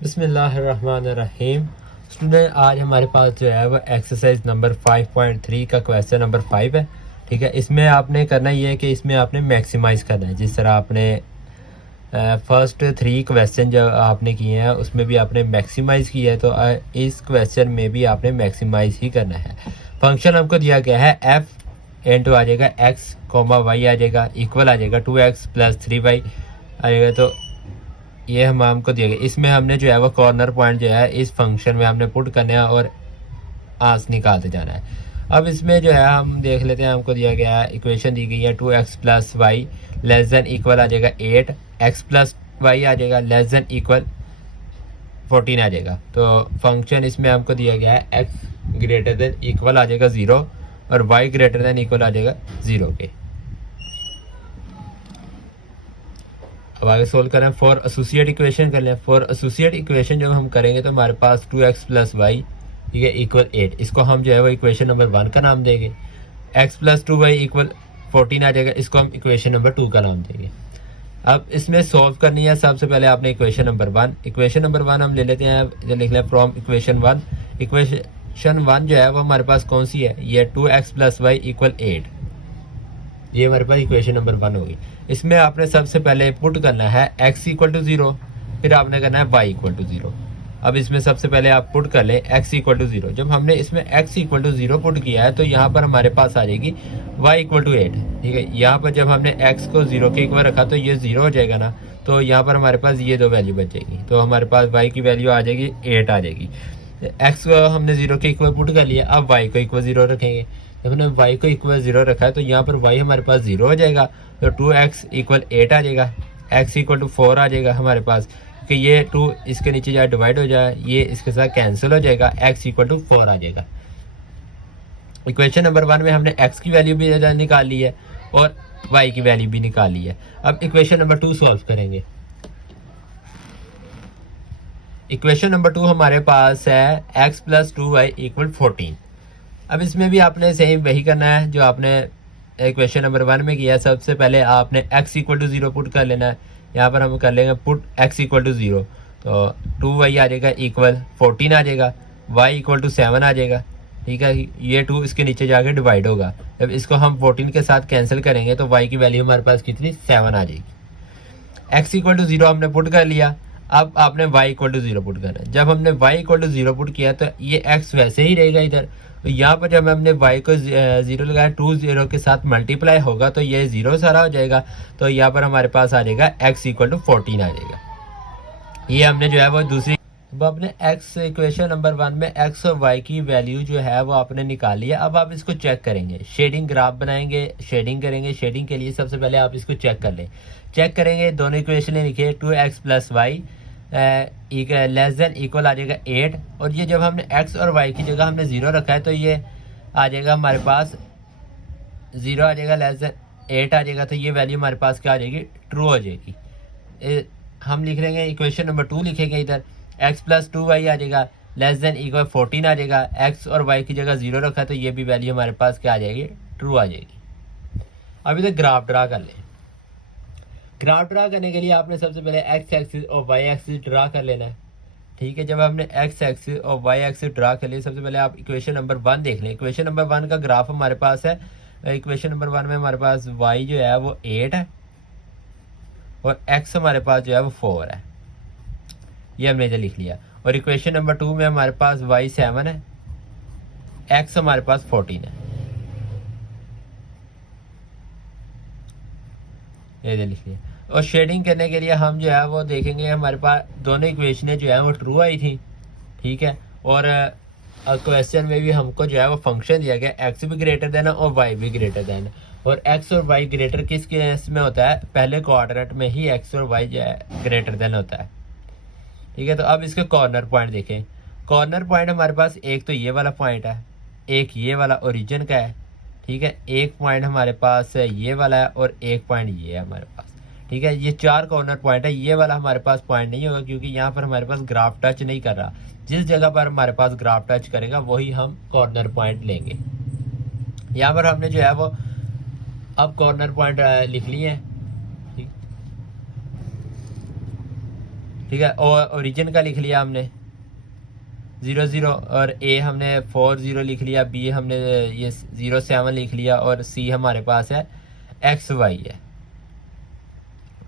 बिस्मिल्लाहिर्रहमानिर्रहीम। स्टूडेंट, आज हमारे पास जो है वो एक्सरसाइज नंबर 5.3 का क्वेश्चन नंबर 5 है। ठीक है, इसमें आपने करना ये है कि इसमें आपने मैक्सिमाइज़ करना है। जिस तरह आपने फर्स्ट 3 क्वेश्चन जो आपने किए हैं उसमें भी आपने मैक्सिमाइज़ किया है, तो इस क्वेश्चन में भी आपने मैक्सिमाइज़ ही करना है। फंक्शन हमको दिया गया है एफ इंटू आ जाएगा एक्स कोमा वाई आ जाएगा, इक्वल आ जाएगा 2x प्लस 3y आ जाएगा। तो ये हमको दिया गया, इसमें हमने जो है वो कॉर्नर पॉइंट जो है इस फंक्शन में हमने पुट करना है और आंस निकालते जाना है। अब इसमें जो है हम देख लेते हैं, हमको दिया गया है इक्वेशन दी गई है 2x plus Y less than equal आ जाएगा 8, x प्लस वाई आ जाएगा लेस देन इक्वल 14 आ जाएगा। तो फंक्शन इसमें हमको दिया गया है x ग्रेटर देन इक्वल आ जाएगा 0 और y ग्रेटर देन इक्वल आ जाएगा 0 के। अब आगे सोल्व करें, फॉर एसोसिएट इक्वेशन कर लें। फॉर एसोसिएट इक्वेशन जब हम करेंगे तो हमारे पास 2x प्लस वाई, ठीक है, इक्वल 8, इसको हम जो है वो इक्वेशन नंबर 1 का नाम देंगे। x प्लस 2y इक्वल 14 आ जाएगा, इसको हम इक्वेशन नंबर 2 का नाम देंगे। अब इसमें सॉल्व करनी है, सबसे पहले आपने इक्वेशन नंबर 1 हम ले लेते हैं, इधर लिख लें फ्रॉम इक्वेशन 1। इक्वेशन 1 जो है वो हमारे पास कौन सी है, ये 2x प्लस वाई इक्वल 8, ये हमारे पास इक्वेशन नंबर 1 होगी। इसमें आपने सबसे पहले पुट करना है x इक्वल टू 0, फिर आपने करना है y इक्वल टू 0। अब इसमें सबसे पहले आप पुट कर लें x इक्वल टू 0। जब हमने इसमें x इक्वल टू 0 पुट किया है तो यहाँ पर हमारे पास आ जाएगी y इक्वल टू 8। ठीक है, यहाँ पर जब हमने x को 0 के इक्वल रखा तो ये 0 हो जाएगा ना, तो यहाँ पर हमारे पास ये दो वैल्यू बच जाएगी, तो हमारे पास y की वैल्यू आ जाएगी 8 आ जाएगी। x को हमने 0 के इक्वल पुट कर लिया, अब y को इक्वल 0 रखेंगे। जब हमने y को इक्वल 0 रखा है तो यहाँ पर y हमारे पास 0 हो जाएगा, तो 2x इक्वल 8 आ जाएगा, x इक्वल टू 4 आ जाएगा हमारे पास, कि ये 2 इसके नीचे जाए डिवाइड हो जाए, ये इसके साथ कैंसिल हो जाएगा, x इक्वल टू 4 आ जाएगा। इक्वेशन नंबर 1 में हमने x की वैल्यू भी निकाल ली है और y की वैल्यू भी निकाल ली है। अब इक्वेशन नंबर 2 सॉल्व करेंगे। इक्वेशन नंबर 2 हमारे पास है x प्लस 2y इक्वल 14। अब इसमें भी आपने सेम वही करना है जो आपने इक्वेशन नंबर 1 में किया। सबसे पहले आपने x इक्वल टू 0 पुट कर लेना है, यहाँ पर हम कर लेंगे पुट x इक्वल टू 0, तो 2y आ जाएगा इक्वल 14 आ जाएगा, y इक्वल टू 7 आ जाएगा। ठीक है, ये 2 इसके नीचे जाके डिवाइड होगा, जब इसको हम 14 के साथ कैंसिल करेंगे तो y की वैल्यू हमारे पास कितनी 7 आ जाएगी। x इक्वल टू 0 हमने पुट कर लिया, अब आपने y इक्वल टू 0 पुट करना है। जब हमने y इक्वल टू 0 पुट किया तो ये x वैसे ही रहेगा इधर, तो यहाँ पर जब हमने y को 0 लगाया 2 0 के साथ मल्टीप्लाई होगा तो ये 0 सारा हो जाएगा, तो यहाँ पर हमारे पास आ जाएगा x इक्वल टू 14 आ जाएगा। ये हमने जो है वो दूसरी, अब आपने x इक्वेशन नंबर 1 में x और y की वैल्यू जो है वो आपने निकाली है। अब आप इसको चेक करेंगे, शेडिंग ग्राफ बनाएंगे, शेडिंग करेंगे। शेडिंग के लिए सबसे पहले आप इसको चेक कर लें। चेक करेंगे, दोनों इक्वेशन लिखिए 2x plus Y less than equal आ जाएगा 8, और ये जब हमने x और y की जगह हमने 0 रखा है तो ये आ जाएगा हमारे पास 0 आ जाएगा, लेस देन 8 आ जाएगा, तो ये वैल्यू हमारे पास क्या आ जाएगी, ट्रू हो जाएगी। हम लिख लेंगे इक्वेशन नंबर 2 लिखेंगे इधर, x प्लस 2y आ जाएगा लेस देन इक्वल 14 आ जाएगा, x और y की जगह 0 रखा है तो ये भी वैल्यू हमारे पास क्या आ जाएगी, ट्रू आ जाएगी। अब इधर ग्राफ ड्रा कर लें। ग्राफ ड्रा करने के लिए आपने सबसे पहले x एक्सिस और y एक्सिस ड्रा कर लेना है। ठीक है, जब हमने x एक्सिस और y एक्सिस ड्रा कर लिया, सबसे पहले आप इक्वेशन नंबर 1 देख लें। इक्वेशन नंबर 1 का ग्राफ हमारे पास है, इक्वेशन नंबर 1 में हमारे पास y जो है वो 8 है और x हमारे पास जो है वो 4 है, ये हमने इधर लिख लिया। और इक्वेशन नंबर 2 में हमारे पास y 7 है, x हमारे पास 14 है, ये इधर लिख लिया। और शेडिंग करने के लिए हम जो है वो देखेंगे, हमारे पास दोनों इक्वेशनें जो है वो ट्रू आई थी। ठीक है, और क्वेश्चन में भी हमको जो है वो फंक्शन दिया गया x भी ग्रेटर देन और y भी ग्रेटर देन, और x और y ग्रेटर किस केस में होता है, पहले क्वाड्रेंट में ही x और y जो है ग्रेटर देन होता है। ठीक है, तो अब इसके कॉर्नर पॉइंट देखें। कॉर्नर पॉइंट हमारे पास एक तो ये वाला पॉइंट है, एक ये वाला ओरिजिन का है। ठीक है, एक पॉइंट हमारे पास ये वाला है और एक पॉइंट ये है हमारे पास। ठीक है, ये 4 कॉर्नर पॉइंट है। ये वाला हमारे पास पॉइंट नहीं होगा क्योंकि यहाँ पर हमारे पास ग्राफ टच नहीं कर रहा। जिस जगह पर हमारे पास ग्राफ टच करेगा वही हम कॉर्नर पॉइंट लेंगे। यहाँ पर हमने जो है वो अब कॉर्नर पॉइंट लिख लिए हैं। ठीक है। और ओरिजिन का लिख लिया हमने 0 0, और ए हमने 4 0 लिख लिया, बी हमने ये 0 7 लिख लिया, और सी हमारे पास है एक्स वाई है।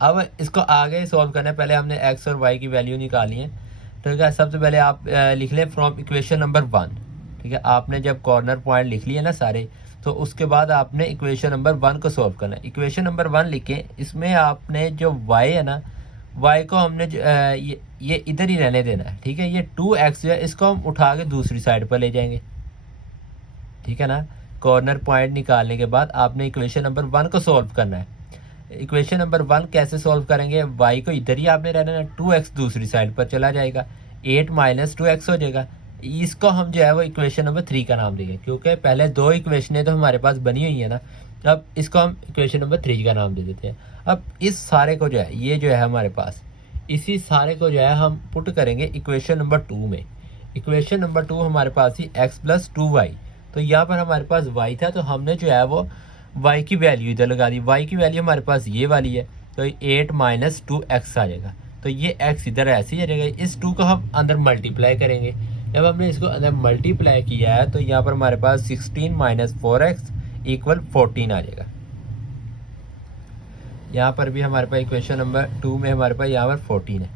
अब इसको आगे सॉल्व करने पहले हमने एक्स और वाई की वैल्यू निकाली है। ठीक है, सबसे पहले आप लिख लें फ्रॉम इक्वेशन नंबर 1। ठीक है, आपने जब कॉर्नर पॉइंट लिख लिए ना सारे, तो उसके बाद आपने इक्वेशन नंबर 1 को सॉल्व करना है। इक्वेशन नंबर 1 लिखें, इसमें आपने जो y है ना, y को हमने ये इधर ही रहने देना है। ठीक है, ये 2x है, इसको हम उठा के दूसरी साइड पर ले जाएंगे। ठीक है ना, कॉर्नर पॉइंट निकालने के बाद आपने इक्वेशन नंबर 1 को सॉल्व करना है। इक्वेशन नंबर 1 कैसे सॉल्व करेंगे, y को इधर ही आपने रहना है, 2x दूसरी साइड पर चला जाएगा, 8 - 2x हो जाएगा। इसको हम जो है वो इक्वेशन नंबर 3 का नाम देंगे, क्योंकि पहले 2 इक्वेशनें तो हमारे पास बनी हुई है ना। अब इसको हम इक्वेशन नंबर 3 का नाम दे देते हैं। अब इस सारे को जो है, ये जो है हमारे पास, इसी सारे को जो है हम पुट करेंगे इक्वेशन नंबर 2 में। इक्वेशन नंबर 2 हमारे पास ही x + 2y, तो यहाँ पर हमारे पास y था, तो हमने जो है वो y की वैल्यू इधर लगा दी। y की वैल्यू हमारे पास ये वाली है, तो 8 - 2x आ जाएगा। तो ये x इधर ऐसे ही आ जाएगा, इस 2 को हम अंदर मल्टीप्लाई करेंगे। जब हमने इसको अंदर मल्टीप्लाई किया है, तो यहाँ पर हमारे पास 16 - 4x = 14 आ जाएगा। यहाँ पर भी हमारे पास इक्वेशन नंबर 2 में हमारे पास यहाँ पर 14 है।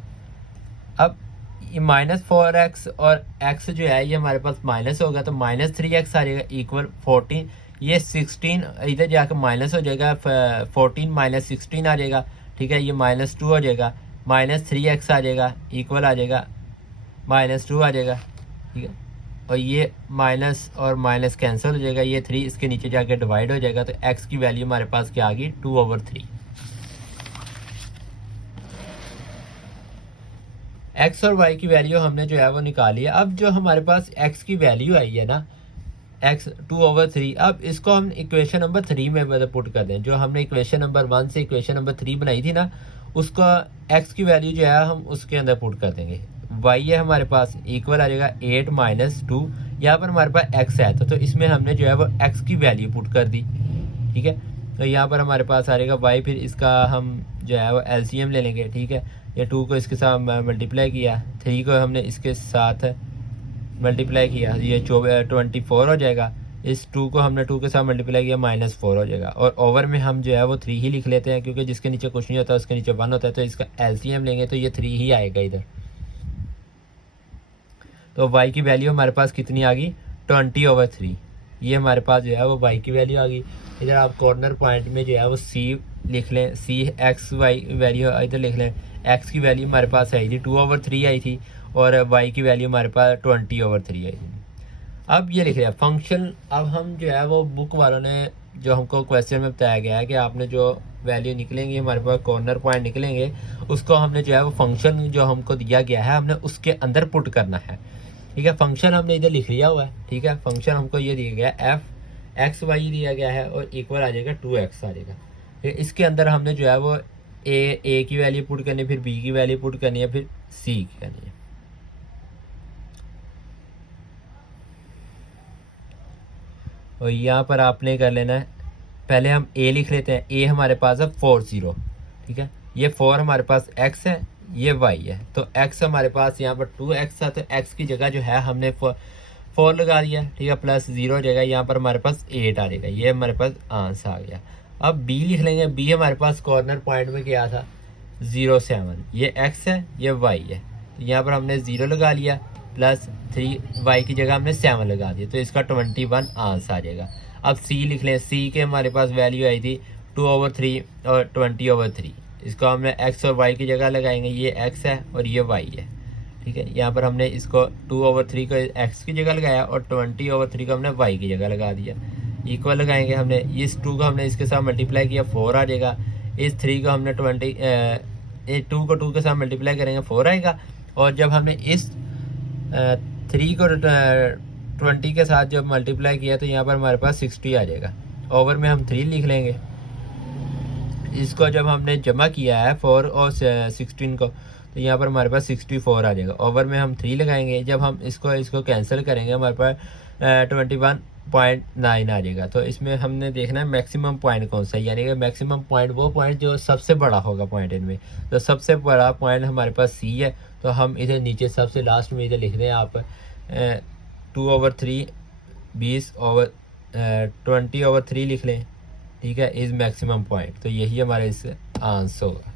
अब ये -4x और x जो है ये हमारे पास माइनस होगा, तो -3x आ जाएगा = 14। ये 16 इधर जाकर माइनस हो जाएगा, 14 - 16 आ जाएगा। ठीक है, ये -2 हो जाएगा, -3x आ जाएगा, इक्वल आ जाएगा -2 आ जाएगा। ठीक है, और ये माइनस और माइनस कैंसिल हो जाएगा, ये 3 इसके नीचे जाके डिवाइड हो जाएगा, तो x की वैल्यू हमारे पास क्या आ गई, 2/3। x और y की वैल्यू हमने जो है वो निकाली है। अब जो हमारे पास x की वैल्यू आई है ना, x 2/3, अब इसको हम इक्वेशन नंबर 3 में मतलब पुट कर दें। जो हमने इक्वेशन नंबर 1 से इक्वेशन नंबर 3 बनाई थी ना, उसका x की वैल्यू जो है हम उसके अंदर पुट कर देंगे। y है हमारे पास, इक्वल आ जाएगा 8 - 2, यहाँ पर हमारे पास x है, तो इसमें हमने जो है वो x की वैल्यू पुट कर दी। ठीक है, तो यहाँ पर हमारे पास आ जाएगा y, फिर इसका हम जो है वो LCM ले लेंगे। ठीक है, ये 2 को इसके साथ मल्टीप्लाई किया, 3 को हमने इसके साथ मल्टीप्लाई किया, ये 24 हो जाएगा। इस 2 को हमने 2 के साथ मल्टीप्लाई किया, -4 हो जाएगा। और ओवर में हम जो है वो 3 ही लिख लेते हैं, क्योंकि जिसके नीचे कुछ नहीं होता उसके नीचे 1 होता है, तो इसका LCM लेंगे तो ये 3 ही आएगा इधर। तो y की वैल्यू हमारे पास कितनी आ गई, 20/3। ये हमारे पास जो है वो y की वैल्यू आ गई। इधर आप कॉर्नर पॉइंट में जो है वो c लिख लें, c x y वैल्यू इधर लिख लें। x की वैल्यू हमारे पास आई थी 2/3 आई थी, और y की वैल्यू हमारे पास 20/3 आई थी। अब ये लिख लिया फंक्शन। अब हम जो है वो बुक वालों ने जो हमको क्वेश्चन में बताया गया है कि आपने जो वैल्यू निकलेंगी हमारे पास कॉर्नर पॉइंट निकलेंगे, उसको हमने जो है वो फंक्शन जो हमको दिया गया है हमने उसके अंदर पुट करना है। ठीक है, फंक्शन हमने इधर लिख लिया हुआ है। ठीक है, फंक्शन हमको ये दिया गया है f(x, y) दिया गया है, और इक्वल आ जाएगा 2x आ जाएगा। ठीक है, इसके अंदर हमने जो है वो a की वैल्यू पुट करनी है, फिर b की वैल्यू पुट करनी है, फिर c की करनी है। और यहाँ पर आपने कर लेना है, पहले हम a लिख लेते हैं। a हमारे पास है 40। ठीक है, ये 4 हमारे पास x है, ये y है, तो x हमारे पास यहाँ पर 2x था, तो x की जगह जो है हमने 4 लगा दिया। ठीक है, +0 हो जाएगा, यहाँ पर हमारे पास 8 आ जाएगा। ये हमारे पास आंसर आ गया। अब b लिख लेंगे। b हमारे पास कॉर्नर पॉइंट में क्या था, 0 7, ये x है, ये y है, तो यहाँ पर हमने 0 लगा लिया, +3 y की जगह हमने 7 लगा दिया, तो इसका 21 आंसर आ जाएगा। अब c लिख लें। c के हमारे पास वैल्यू आई थी 2/3 और 20/3, इसको हमने x और y की जगह लगाएंगे। ये x है और ये y है। ठीक है, यहाँ पर हमने इसको 2/3 को x की जगह लगाया, और 20/3 को हमने y की जगह लगा दिया। इक्वल लगाएंगे हमने, इस 2 को हमने इसके साथ मल्टीप्लाई किया, 4 आ जाएगा। इस 3 को हमने 2 को 2 के साथ मल्टीप्लाई करेंगे, 4 आएगा। और जब हमने इस 3 को 20 के साथ जब मल्टीप्लाई किया, तो यहाँ पर हमारे पास 60 आ जाएगा। ओवर में हम 3 लिख लेंगे। इसको जब हमने जमा किया है 4 और 16 को, तो यहाँ पर हमारे पास 64 आ जाएगा। ओवर में हम 3 लगाएंगे। जब हम इसको कैंसिल करेंगे, हमारे पास 21 0.9 आ जाएगा। तो इसमें हमने देखना है मैक्सिमम पॉइंट कौन सा है, यानी कि मैक्सिमम पॉइंट वो पॉइंट जो सबसे बड़ा होगा पॉइंट इनमें। तो सबसे बड़ा पॉइंट हमारे पास सी है, तो हम इधर नीचे सबसे लास्ट में इधर लिख दें आप 2/3 20/3 लिख लें, ठीक है, इज़ मैक्सिमम पॉइंट। तो यही हमारा इसका आंसर होगा।